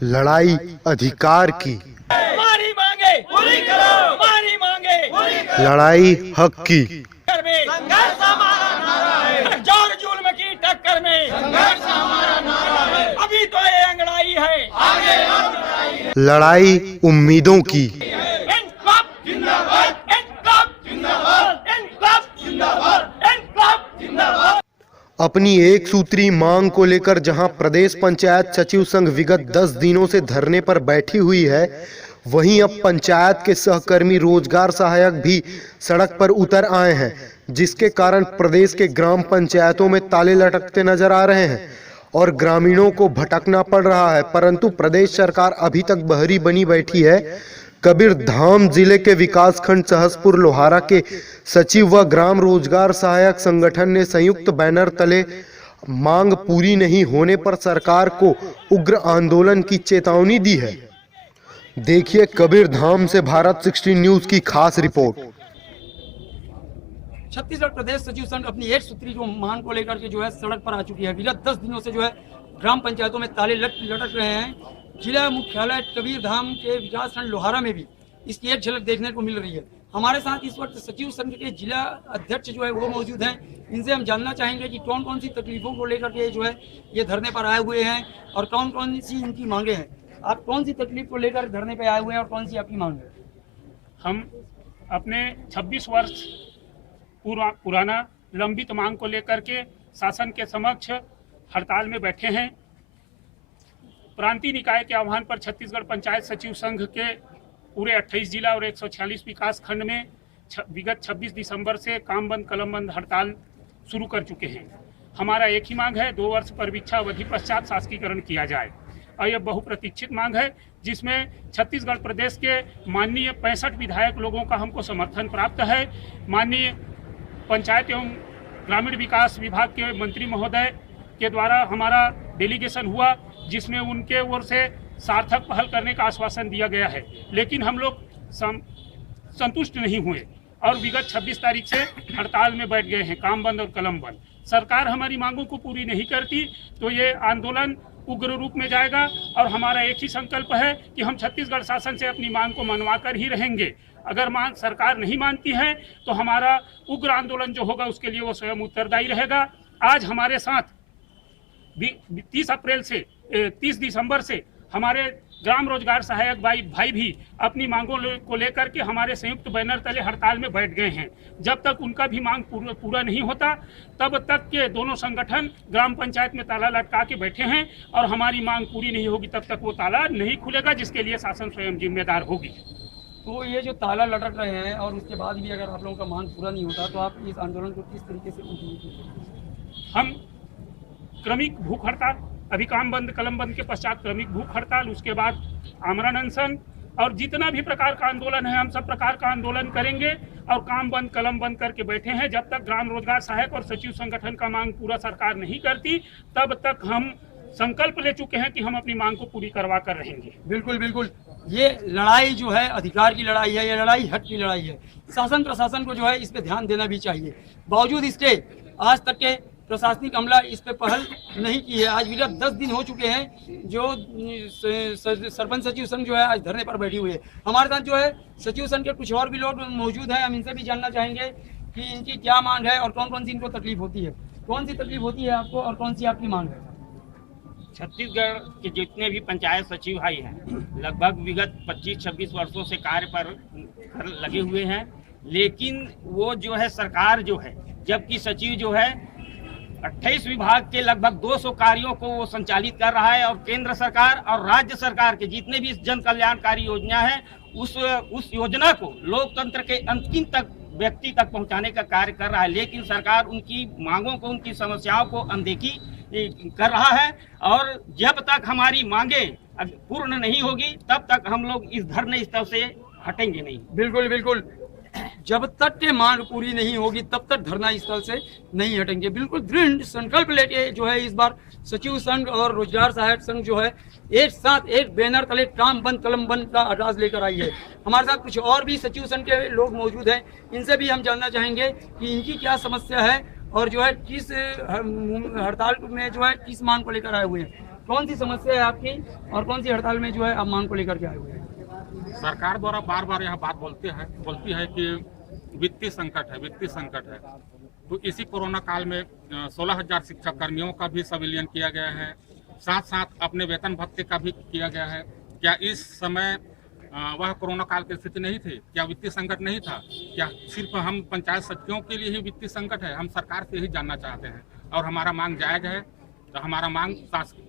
लड़ाई अधिकार की, हमारी मांगे पूरी करो, हमारी मांगे पूरी करो। लड़ाई हक की, संघर्ष हमारा नारा है, जोर जुल्म की टक्कर में संघर्ष हमारा नारा है। अभी तो ये अंगड़ाई है, आगे और लड़ाई है। लड़ाई उम्मीदों की, इनकलाब जिंदाबाद, इनकलाब जिंदाबाद, इनकलाब जिंदाबाद, इनकलाब जिंदाबाद। अपनी एक सूत्री मांग को लेकर जहां प्रदेश पंचायत सचिव संघ विगत 10 दिनों से धरने पर बैठी हुई है, वहीं अब पंचायत के सहकर्मी रोजगार सहायक भी सड़क पर उतर आए हैं, जिसके कारण प्रदेश के ग्राम पंचायतों में ताले लटकते नजर आ रहे हैं और ग्रामीणों को भटकना पड़ रहा है। परंतु प्रदेश सरकार अभी तक बहरी बनी बैठी है। कबीरधाम जिले के विकासखंड सहसपुर लोहारा के सचिव व ग्राम रोजगार सहायक संगठन ने संयुक्त बैनर तले मांग पूरी नहीं होने पर सरकार को उग्र आंदोलन की चेतावनी दी है। देखिए कबीरधाम से भारत 16 न्यूज की खास रिपोर्ट। छत्तीसगढ़ प्रदेश सचिव संघ अपनी एक सूत्री जो मांग को लेकर के जो है सड़क पर आ चुकी है। विगत 10 दिनों से जो है ग्राम पंचायतों में ताले लटक रहे हैं। जिला मुख्यालय कबीरधाम के विकासखंड लोहारा में भी इसकी एक झलक देखने को मिल रही है। हमारे साथ इस वक्त सचिव संघ के जिला अध्यक्ष जो है वो मौजूद हैं। इनसे हम जानना चाहेंगे कि कौन कौन सी तकलीफों को लेकर के जो है ये धरने पर आए हुए हैं और कौन कौन सी इनकी मांगे हैं। आप कौन सी तकलीफ को लेकर धरने पर आए हुए हैं और कौन सी आपकी मांग है? हम अपने 26 वर्ष पुराना लंबित मांग को लेकर के शासन के समक्ष हड़ताल में बैठे हैं। प्रांतीय निकाय के आह्वान पर छत्तीसगढ़ पंचायत सचिव संघ के पूरे 28 जिला और 146 विकास खंड में विगत 26 दिसंबर से काम बंद कलम बंद हड़ताल शुरू कर चुके हैं। हमारा एक ही मांग है, 2 वर्ष परीक्षा अवधि पश्चात शासकीकरण किया जाए और यह बहुप्रतीक्षित मांग है, जिसमें छत्तीसगढ़ प्रदेश के माननीय 65 विधायक लोगों का हमको समर्थन प्राप्त है। माननीय पंचायत एवं ग्रामीण विकास विभाग के मंत्री महोदय के द्वारा हमारा डेलीगेशन हुआ, जिसमें उनके ओर से सार्थक पहल करने का आश्वासन दिया गया है, लेकिन हम लोग संतुष्ट नहीं हुए और विगत 26 तारीख से हड़ताल में बैठ गए हैं, काम बंद और कलम बंद। सरकार हमारी मांगों को पूरी नहीं करती तो ये आंदोलन उग्र रूप में जाएगा और हमारा एक ही संकल्प है कि हम छत्तीसगढ़ शासन से अपनी मांग को मनवा कर ही रहेंगे। अगर मांग सरकार नहीं मानती है तो हमारा उग्र आंदोलन जो होगा उसके लिए वो स्वयं उत्तरदायी रहेगा। आज हमारे साथ 30 दिसंबर से हमारे ग्राम रोजगार सहायक भाई भी अपनी मांगों को लेकर के हमारे संयुक्त बैनर तले हड़ताल में बैठ गए हैं। जब तक उनका भी मांग पूरा नहीं होता तब तक के दोनों संगठन ग्राम पंचायत में ताला लटका के बैठे हैं और हमारी मांग पूरी नहीं होगी तब तक वो ताला नहीं खुलेगा, जिसके लिए शासन स्वयं जिम्मेदार होगी। तो ये जो ताला लटक रहे हैं और उसके बाद भी अगर आप लोगों का मांग पूरा नहीं होता तो आप इस आंदोलन को किस तरीके से कंटिन्यू करेंगे? हम क्रमिक भूख हड़ताल, अभी काम बंद कलम बंद के पश्चात क्रमिक भूख हड़ताल, उसके बाद आमरण अनशन और जितना भी प्रकार का आंदोलन है हम सब प्रकार का आंदोलन करेंगे और काम बंद कलम बंद करके बैठे हैं। जब तक ग्राम रोजगार सहायक और सचिव संगठन का मांग पूरा सरकार नहीं करती तब तक हम संकल्प ले चुके हैं कि हम अपनी मांग को पूरी करवा कर रहेंगे। बिल्कुल बिल्कुल, ये लड़ाई जो है अधिकार की लड़ाई है, ये लड़ाई हक की लड़ाई है। शासन प्रशासन को जो है इस पे ध्यान देना भी चाहिए। बावजूद इसके आज तक के प्रशासनिक अमला इस पे पहल नहीं की है। आज विगत 10 दिन हो चुके हैं जो सरपंच सचिव संघ जो है आज धरने पर बैठी हुई है। हमारे साथ जो है सचिव संघ के कुछ और भी लोग मौजूद हैं, हम इनसे भी जानना चाहेंगे कि इनकी क्या मांग है और कौन कौन सी इनको तकलीफ होती है। कौन सी तकलीफ होती है आपको और कौन सी आपकी मांग है? छत्तीसगढ़ के जितने भी पंचायत सचिव भाई हैं लगभग विगत 25-26 वर्षों से कार्य पर लगे हुए हैं, लेकिन वो जो है सरकार जो है, जबकि सचिव जो है 28 विभाग के लगभग 200 कार्यों को वो संचालित कर रहा है और केंद्र सरकार और राज्य सरकार के जितने भी जन कल्याणकारी योजना है उस योजना को लोकतंत्र के अंतिम तक व्यक्ति तक पहुंचाने का कार्य कर रहा है। लेकिन सरकार उनकी मांगों को, उनकी समस्याओं को अनदेखी कर रहा है और जब तक हमारी मांगे पूर्ण नहीं होगी तब तक हम लोग इस धरने स्थल से हटेंगे नहीं। बिल्कुल बिल्कुल, जब तक के मांग पूरी नहीं होगी तब तक धरना स्थल से नहीं हटेंगे। बिल्कुल दृढ़ संकल्प लेके जो है इस बार सचिव संघ और रोजगार सहायक संघ जो है एक साथ एक बैनर तले काम बंद कलम बंद का आगाज लेकर आई है। हमारे साथ कुछ और भी सचिव संघ के लोग मौजूद हैं, इनसे भी हम जानना चाहेंगे कि इनकी क्या समस्या है और जो है किस हड़ताल में जो है किस मांग को लेकर आए हुए हैं। कौन सी समस्या है आपकी और कौन सी हड़ताल में जो है आप मांग को लेकर के आए हुए हैं? सरकार द्वारा बार बार यह बात बोलती है कि वित्तीय संकट है। तो इसी कोरोना काल में 16,000 शिक्षक कर्मियों का भी संविलियन किया गया है, साथ साथ अपने वेतन भत्ते का भी किया गया है। क्या इस समय वह कोरोना काल की स्थिति नहीं थी? क्या वित्तीय संकट नहीं था? क्या सिर्फ हम पंचायत सचिवों के लिए ही वित्तीय संकट है? हम सरकार से ही जानना चाहते हैं और हमारा मांग जायज है। तो हमारा मांग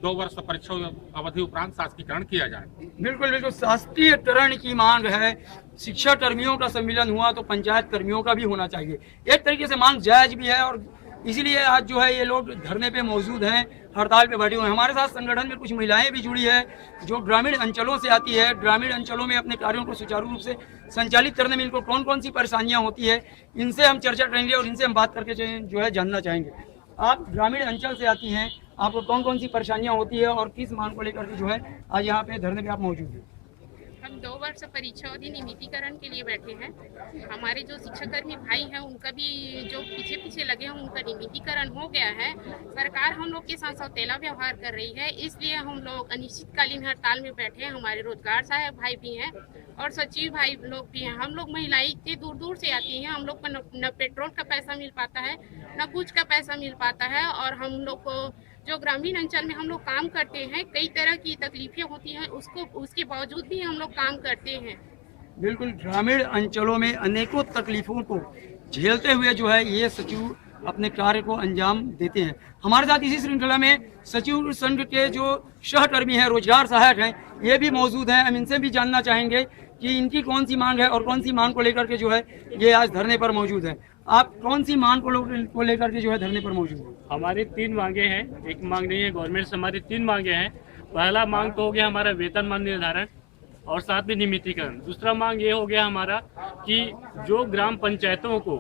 2 वर्ष परीक्षा अवधि उपरांत शासकीकरण किया जाए। बिल्कुल बिल्कुल, शासकीयकरण की मांग है। शिक्षा कर्मियों का सम्मेलन हुआ तो पंचायत कर्मियों का भी होना चाहिए। एक तरीके से मांग जायज भी है और इसीलिए आज जो है ये लोग धरने पे मौजूद हैं, हड़ताल पे बैठे हुए हैं। हमारे साथ संगठन में कुछ महिलाएं भी जुड़ी है जो ग्रामीण अंचलों से आती है। ग्रामीण अंचलों में अपने कार्यों को सुचारू रूप से संचालित करने में इनको कौन कौन सी परेशानियां होती है, इनसे हम चर्चा करेंगे और इनसे हम बात करके जो है जानना चाहेंगे। आप ग्रामीण अंचल से आती हैं, आपको कौन कौन सी परेशानियां होती है और किस मांग को लेकर के जो है आज यहाँ पे धरने पे आप मौजूद हैं? हम 2 वर्ष परीक्षा अवधि नियमितीकरण के लिए बैठे हैं। हमारे जो शिक्षाकर्मी भाई हैं उनका भी जो पीछे लगे हैं उनका नियमितीकरण हो गया है। सरकार हम लोग के साथ सौतेला व्यवहार कर रही है, इसलिए हम लोग अनिश्चितकालीन हड़ताल में बैठे हैं। हमारे रोजगार सहायक भाई भी हैं और सचिव भाई लोग भी हैं। हम लोग महिलाएं इतनी दूर दूर से आती हैं, हम लोग को न पेट्रोल का पैसा मिल पाता है न कुछ का पैसा मिल पाता है। और हम लोग को जो ग्रामीण अंचल में हम लोग काम करते हैं, कई तरह की तकलीफें होती हैं, उसके बावजूद भी हम लोग काम करते हैं। बिल्कुल, ग्रामीण अंचलों में अनेकों तकलीफों को झेलते हुए जो है ये सचिव अपने कार्य को अंजाम देते हैं। हमारे साथ इसी श्रृंखला में सचिव संघ के जो सहकर्मी हैं, रोजगार सहायक हैं, ये भी मौजूद हैं। हम इनसे भी जानना चाहेंगे कि इनकी कौन सी मांग है और कौन सी मांग को लेकर के जो है ये आज धरने पर मौजूद है। आप कौन सी मांग को लेकर के जो है धरने पर मौजूद है? हमारी 3 मांगे हैं, एक मांग नहीं है। गवर्नमेंट से हमारी 3 मांगे हैं। पहला मांग तो हो गया हमारा वेतनमान निर्धारण और साथ में नियमितीकरण। दूसरा मांग ये हो गया हमारा कि जो ग्राम पंचायतों को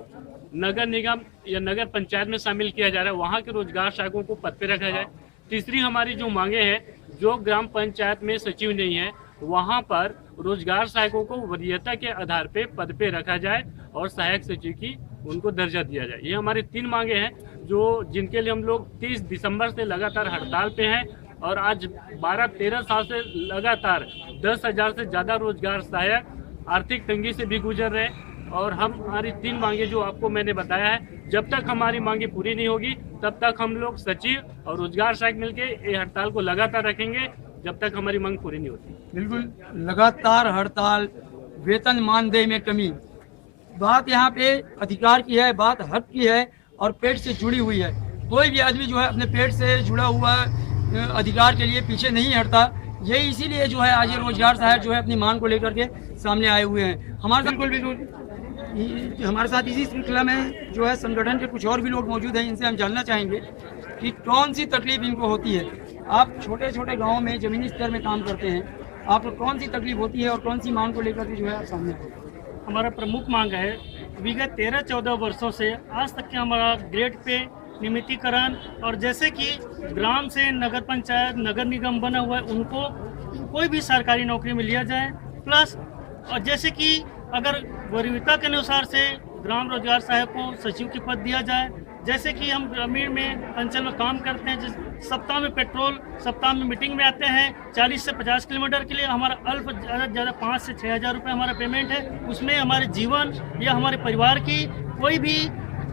नगर निगम या नगर पंचायत में शामिल किया जा रहा है, वहाँ के रोजगार सहायकों को पद पे रखा जाए। तीसरी हमारी जो मांगे हैं, जो ग्राम पंचायत में सचिव नहीं है वहाँ पर रोजगार सहायकों को वरीयता के आधार पे पद पे रखा जाए और सहायक सचिव की उनको दर्जा दिया जाए। ये हमारी 3 मांगे हैं जो जिनके लिए हम लोग 30 दिसंबर से लगातार हड़ताल पे हैं और आज 12-13 साल से लगातार 10,000 से ज़्यादा रोजगार सहायक आर्थिक तंगी से भी गुजर रहे हैं। और हमारी 3 मांगे जो आपको मैंने बताया है, जब तक हमारी मांगे पूरी नहीं होगी तब तक हम लोग सचिव और रोजगार सहायक मिलके ये हड़ताल को लगातार रखेंगे जब तक हमारी मांग पूरी नहीं होती। बिल्कुल, लगातार हड़ताल, वेतन मानदेय में कमी, बात यहाँ पे अधिकार की है, बात हक की है और पेट से जुड़ी हुई है। कोई भी आदमी जो है अपने पेट से जुड़ा हुआ अधिकार के लिए पीछे नहीं हटता। ये इसीलिए जो है आज ये रोजगार सहायक जो है अपनी मांग को लेकर के सामने आए हुए हैं। हमारे साथ इसी श्रृंखला में जो है संगठन के कुछ और भी लोग मौजूद हैं, इनसे हम जानना चाहेंगे कि कौन सी तकलीफ इनको होती है। आप छोटे छोटे गाँव में जमीनी स्तर में काम करते हैं, आपको कौन सी तकलीफ होती है और कौन सी मांग को लेकर के जो है आप सामने आए? हमारा प्रमुख मांग है, विगत 13-14 वर्षों से आज तक के हमारा ग्रेड पे नियमितीकरण और जैसे कि ग्राम से नगर पंचायत नगर निगम बना हुआ है उनको कोई भी सरकारी नौकरी में लिया जाए। प्लस और जैसे कि अगर वरीयता के अनुसार से ग्राम रोजगार सहायक को सचिव की पद दिया जाए। जैसे कि हम ग्रामीण में अंचल में काम करते हैं, सप्ताह में पेट्रोल, सप्ताह में मीटिंग में आते हैं 40 से 50 किलोमीटर के लिए, हमारा अल्प ज़्यादा 5 से 6 हज़ार रुपये हमारा पेमेंट है। उसमें हमारे जीवन या हमारे परिवार की कोई भी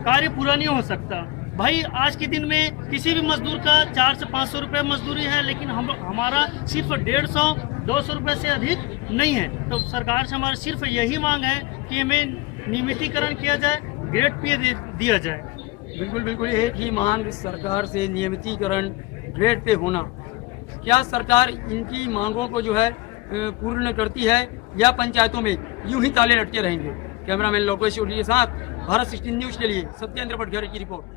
कार्य पूरा नहीं हो सकता। भाई आज के दिन में किसी भी मजदूर का 400 से 500 रुपये मजदूरी है, लेकिन हमारा सिर्फ 150-200 रुपये से अधिक नहीं है। तो सरकार से हमारी सिर्फ यही मांग है कि हमें नियमितीकरण किया जाए, ग्रेड पे दिया जाए। बिल्कुल बिल्कुल, एक ही मांग सरकार से, नियमितीकरण, ग्रेड पे होना। क्या सरकार इनकी मांगों को जो है पूर्ण करती है या पंचायतों में यूं ही ताले लटके रहेंगे? कैमरामैन लोकेश के साथ भारत 16 न्यूज़ के लिए सत्येंद्र भटघरे की रिपोर्ट।